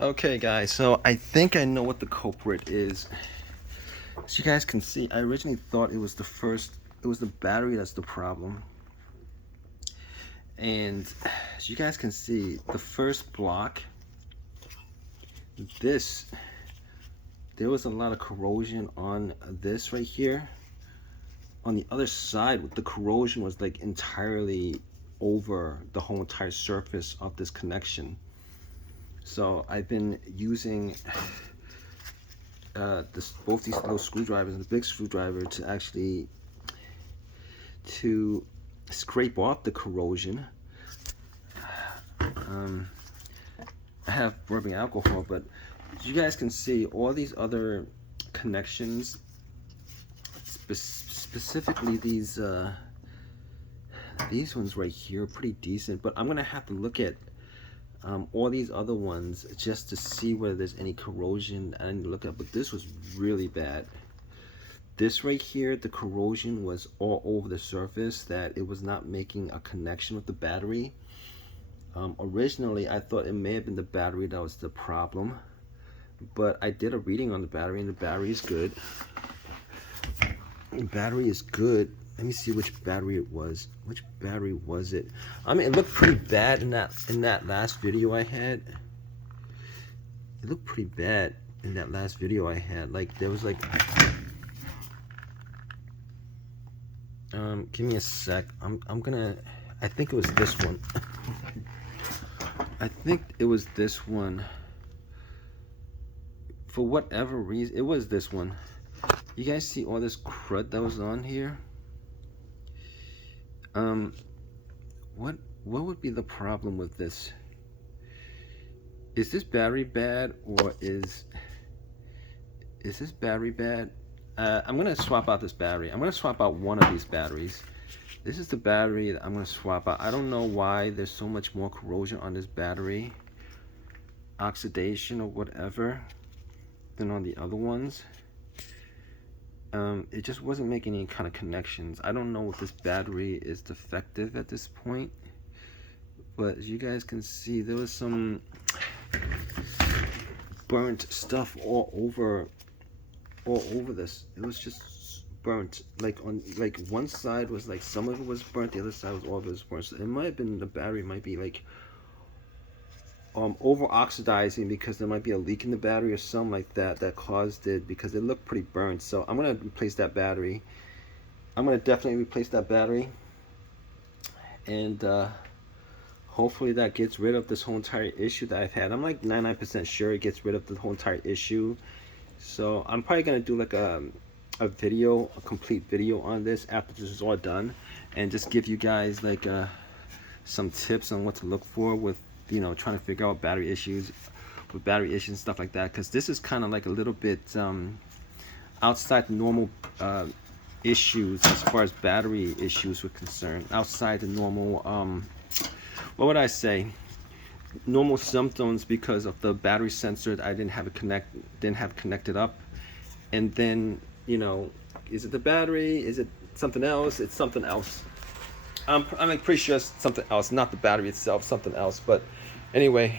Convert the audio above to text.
Okay guys, so I think I know what the culprit is. As you guys can see, I originally thought it was the battery that's the problem. And as you guys can see, the first block, there was a lot of corrosion on this right here. On the other side, the corrosion was like entirely over the whole entire surface of this connection. So I've been using both these little screwdrivers and the big screwdriver to actually scrape off the corrosion. I have rubbing alcohol, but as you guys can see, all these other connections, specifically these ones right here, are pretty decent. But I'm gonna have to look at all these other ones just to see whether there's any corrosion. I didn't look at, but this was really bad. This right here, the corrosion was all over the surface, that it was not making a connection with the battery. Originally, I thought it may have been the battery that was the problem, but I did a reading on the battery, and the battery is good. The battery is good. Let me see which battery it was. Which battery was it? I mean, it looked pretty bad in that last video I had. It looked pretty bad in that last video I had. Like there was like, give me a sec. I'm gonna. I think it was this one. I think it was this one. For whatever reason, it was this one. You guys see all this crud that was on here? What would be the problem with this? Is this battery bad, or is this battery bad? I'm gonna swap out this battery. I'm gonna swap out one of these batteries. This is the battery that I'm gonna swap out. I don't know why there's so much more corrosion on this battery, oxidation or whatever, than on the other ones. It just wasn't making any kind of connections. I don't know if this battery is defective at this point, but as you guys can see, there was some burnt stuff all over this. It was just burnt. Like on one side was like some of it was burnt, the other side was all of it was burnt. So it might have been the battery might be like over oxidizing, because there might be a leak in the battery or something like that caused it, because it looked pretty burnt. So I'm gonna replace that battery. I'm gonna definitely replace that battery, and hopefully that gets rid of this whole entire issue that I've had. I'm like 99% sure it gets rid of the whole entire issue. So I'm probably gonna do like a complete video on this after this is all done, and just give you guys like some tips on what to look for with, you know, trying to figure out battery issues and stuff like that, because this is kind of like a little bit outside the normal issues as far as battery issues were concerned, outside the normal what would I say, normal symptoms, because of the battery sensor that I didn't have connected up. And then, you know, is it the battery, is it something else? It's something else. I'm pretty sure it's something else, not the battery itself, something else. But anyway.